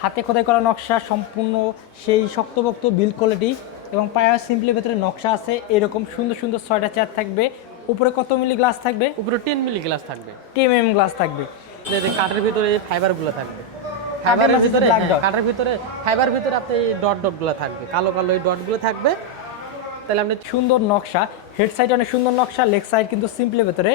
হাতে খোদাই করা নকশা, সম্পূর্ণ সেই শক্তপোক্ত বিল্ড কোয়ালিটি এবং পায়া সিম্পলের ভেতরে নকশা আছে। এরকম সুন্দর সুন্দর 6টা চেয়ার থাকবে। উপরে কত মিলি গ্লাস থাকবে? উপরে 10 মিলি গ্লাস থাকবে, 10 mm গ্লাস থাকবে। যে কাঠের ভিতরে ফাইবারগুলো থাকবে, কাঠের ভিতরে ফাইবার ভিতরে আপনি এই ডটগুলো থাকবে, কালো কালো এই ডটগুলো থাকবে। তাহলে আপনি সুন্দর নকশা, হেড সাইড অনেক সুন্দর নকশা, লেগ সাইড কিন্তু সিম্পলের ভেতরে।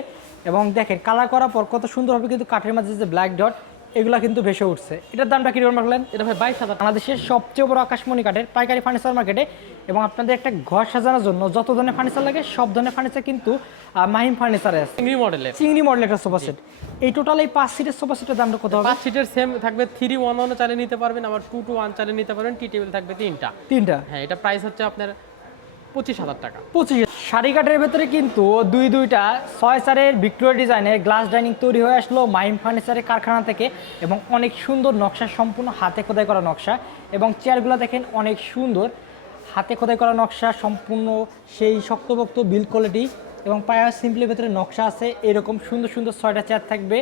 এবং দেখেন কালার করার পর কত সুন্দর হবে কিন্তু কাঠের মাঝে যে ব্ল্যাক ডট এগুলা কিন্তু ভেসে উঠছে। এটার দামটা কিরকম রাখলেন? এটা ভাই 22,000। বাংলাদেশের সবচেয়ে বড় আকাশমণি কাঠের পাইকারি ফার্নিচার মার্কেটে। এবং আপনাদের একটা ঘর সাজানোর জন্য যত ধরনের ফার্নিচার লাগে সব ধরনের ফার্নিচার কিন্তু মাহিম ফার্নিচারে আছে। চিংড়ি মডেলের একটা সোফা সেট। এই টোটাল এই 5 সিটের সোফা সেটের দামটা কত হবে? 5 সিটের সেম থাকবে, 3-1-1 চালিয়ে নিতে পারবেন, আবার 2-1 চালিয়ে নিতে পারবেন। টি টেবিল থাকবে তিনটা। হ্যাঁ, এটা প্রাইস হচ্ছে আপনার 25,000 টাকা। 25। শাড়ি কাঠের ভেতরে কিন্তু দুইটা 6-4-এর ভিক্টোরিয়া ডিজাইনের গ্লাস ডাইনিং তৈরি হয়ে আসলো মাহিম ফার্নিচারের কারখানা থেকে। এবং অনেক সুন্দর নকশা, সম্পূর্ণ হাতে খোদাই করা নকশা। এবং চেয়ারগুলো দেখেন অনেক সুন্দর হাতে খোদাই করা নকশা, সম্পূর্ণ সেই শক্তপোক্ত বিল্ড কোয়ালিটি এবং পায়া সিম্পলের ভেতরে নকশা আছে। এরকম সুন্দর সুন্দর 6টা চেয়ার থাকবে।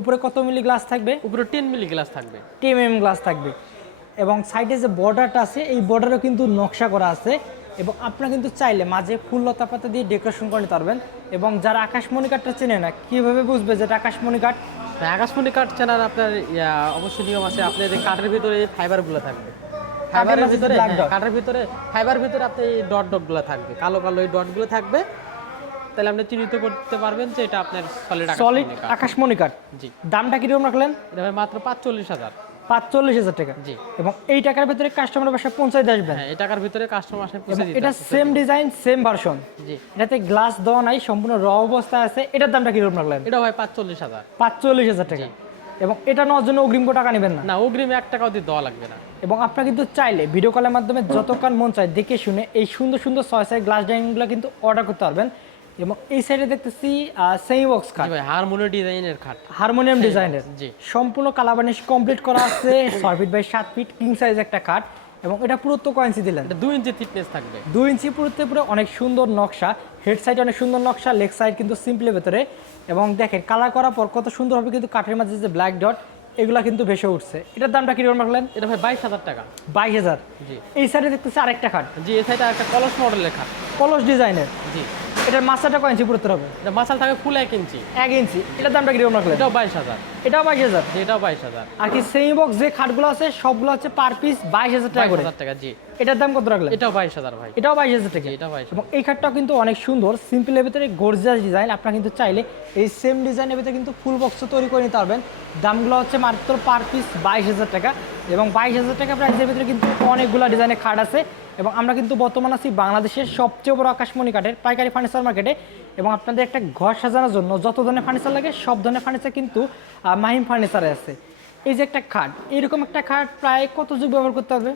উপরে কত মিলি গ্লাস থাকবে? উপরে 10 মিলি গ্লাস থাকবে, 10 mm গ্লাস থাকবে। এবং সাইডে যে বর্ডারটা আছে এই বর্ডারও কিন্তু নকশা করা আছে। এবং আপনারা কিন্তু চাইলে মাঝে ফুল লতা পাতা দিয়ে ডেকোরেশন করে নিতে পারবেন। এবং যারা আকাশমণি কাঠটা চেনে না, কীভাবে বুঝবে যেটা আকাশমণি কাঠ? আকাশমণি কাঠ চেনার আপনার অবশ্যই নিয়ম আছে। আপনি যে কাঠের ভিতরে ফাইবারগুলো থাকবে, কাঠের ভিতরে ফাইবার ভিতরে আপনি এই ডটগুলো থাকবে, কালো কালো এই ডটগুলো থাকবে। তাহলে আপনি চিহ্নিত করতে পারবেন যে এটা আপনার সলিড আকাশমণি কাঠ। জি। দামটা কিরকম রাখলেন? এটা মাত্র 45,000। 45,000 টাকা। জি। এবং এই টাকার ভিতরে কাস্টমারের বাসায় পৌঁছায় আসবেন। হ্যাঁ, এই টাকার ভিতরে কাস্টমার আসে পৌঁছে দিতে। এটা সেম ডিজাইন, সেম ভার্সন। জি। এটাতে গ্লাস দেওয়া নাই, সম্পূর্ণ র অবস্থা আছে। এটার দামটা কিরকম রাখলেন? এটা হয় 45,000। 45,000 টাকা। এবং এটা নেওয়ার জন্য অগ্রিম টাকা নেবেন না? না, অগ্রিম 1 টাকাও দিয়ে দেওয়া লাগবে না। এবং আপনারা কিন্তু চাইলে ভিডিও কলের মাধ্যমে যতক্ষণ মন চায় দেখে শুনে এই সুন্দর সুন্দর 6 গ্লাস ডাইনিংগুলো কিন্তু অর্ডার করতে পারবেন। এবং এই সাইডে দেখতেছি সেমি বক্স কাঠ, হারমোনিয়াম ডিজাইনের খাট, হারমোনিয়াম ডিজাইনের। জি। সম্পূর্ণ কালার বানিশ কমপ্লিট করা আছে। 6 feet by 7 feet king size একটা কাঠ। এবং এটা পুরো কয় ইঞ্চি দিলেন? এটা 2 ইঞ্চি থিকনেস থাকবে। 2 ইঞ্চি পুরো অনেক সুন্দর নকশা, হেড সাইড অনেক সুন্দর নকশা, লেগ সাইড কিন্তু সিম্পলের ভেতরে। এবং দেখেন কালার করার পর কত সুন্দর হবে কিন্তু কাঠের মাঝে যে ব্ল্যাক ডট এগুলা কিন্তু ভেসে উঠছে। এটার দামটা কিরকম রাখলেন? এটা ভাই 22,000 টাকা। 22,000। জি। এই সাইডে দেখতেছি আরেকটা খাট। জি, এই সাইডে আরেকটা কলস মডেলের খাট, কলস ডিজাইনের। জি। এটার মাছাটা কয় ইঞ্চি পুরোতে হবে? এটা মাছাল থাকে ফুল 1 ইঞ্চি। 1 ইঞ্চি। এটার দামটা কিরকম রাখলেন? এটাও 22,000। এটাও 22,000। জি, এটাও 22,000। আর কি সেমি বক্স যে খাটগুলো আছে সবগুলো হচ্ছে পার পিস 22,000 টাকা করে। 22,000 টাকা। জি। এটার দাম কত রাখলেন? এটাও 22,000 ভাই। এটাও 22,000 টাকা। এটাও 22,000। এবং এই খাটটাও কিন্তু অনেক সুন্দর, সিম্পলের ভিতরে গর্জিয়াস ডিজাইন। আপনারা কিন্তু চাইলে এই সেম ডিজাইনের ভিতরে কিন্তু ফুল বক্স তৈরি করে নিতে পারবেন। দামগুলো হচ্ছে মাত্র পার পিস 22,000 টাকা। এবং 22,000 টাকা প্রাইসের ভিতরে কিন্তু অনেকগুলো ডিজাইনের খাট আছে। এবং আমরা কিন্তু বর্তমানে আছি বাংলাদেশের সবচেয়ে বড় আকাশমণি কাঠের পাইকারি ফার্নিচার মার্কেটে। এবং আপনাদের একটা ঘর সাজানোর জন্য যত ধরনের ফার্নিচার লাগে সব ধরনের ফার্নিচার কিন্তু মাহিম ফার্নিচারে আছে। এই যে একটা খাট, এরকম একটা খাট প্রায় কত যুগ ব্যবহার করতে হবে?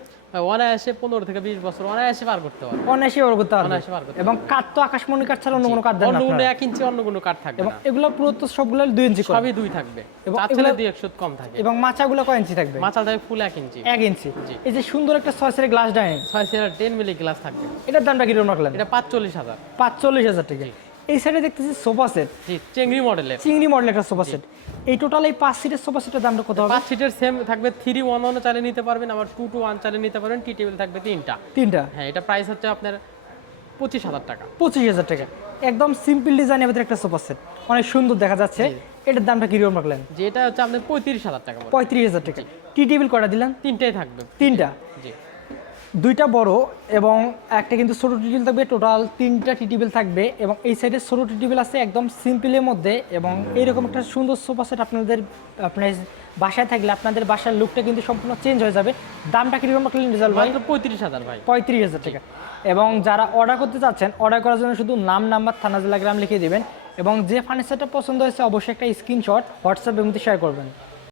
অনায়াসে 15 থেকে 20 বছর অনায়াসে পার করতে পারবে। অনায়াসে ব্যবহার করতে পারবে। অনায়াসে পার করতে এবং কাঠ তো আকাশমণি কাঠ ছাড়া অন্য কোনো কাঠ দেন না অন্য কোনো আপনারা? 1 ইঞ্চি অন্য কোনো কাঠ থাকবে এবং না। এগুলো পুরো তো সবগুলো 2 ইঞ্চি করে। সবই 2 থাকবে। এবং তার চেয়ে 2 1 কম থাকে। এবং মাচাগুলো কয় ইঞ্চি থাকবে? মাচাল থাকে ফুল 1 ইঞ্চি। 1 ইঞ্চি। জি। এই যে সুন্দর একটা 6 গ্লাস ডাইনিং, 6 সেরা 10 মিলি গ্লাস থাকবে। এটার দামটা কিরকম রাখলেন? এটা 45,000। 45,000 টাকা। এই সাইডে দেখতেছি সোফা সেট। জি, চিংড়ি মডেলের। চিংড়ি মডেলের একটা সোফা সেট। এই টোটাল এই 5 সিটের সোফা সেটের দামটা কত হবে? 5 সিটের সেম থাকবে, 3-1-1 চালিয়ে নিতে পারবেন, আবার 2-1 চালিয়ে নিতে পারবেন। টি টেবিল থাকবে তিনটা। হ্যাঁ, এটা প্রাইস হচ্ছে আপনার 25,000 টাকা। 25,000 টাকা। একদম সিম্পল ডিজাইনের ভিতরে একটা সোফা সেট, অনেক সুন্দর দেখা যাচ্ছে। এটার দামটা কিরকম রাখলেন? যে এটা হচ্ছে আপনার 35,000 টাকা। 35,000 টাকা। টি টেবিল কটা দিলেন? তিনটাই থাকবে। তিনটা। জি। দুইটা বড় এবং একটা কিন্তু ছোট টি টেবিল থাকবে। টোটাল 3টা টি টেবিল থাকবে। এবং এই সাইডে ছোট টি টেবিল আছে একদম সিম্পলের মধ্যে। এবং এইরকম একটা সুন্দর সোফা সেট আপনার বাসায় থাকলে আপনাদের বাসার লুকটা কিন্তু সম্পূর্ণ চেঞ্জ হয়ে যাবে। দামটা কিরকম রাখলেন রেজাল্ট ভাই? 35,000 ভাই। 35,000 টাকা। এবং যারা অর্ডার করতে চাচ্ছেন, অর্ডার করার জন্য শুধু নাম, নাম্বার, থানা, জেলা, গ্রাম লিখে দেবেন। এবং যে ফার্নিচারটা পছন্দ হয়েছে অবশ্যই একটা স্ক্রিনশট হোয়াটসঅ্যাপের মধ্যে শেয়ার করবেন।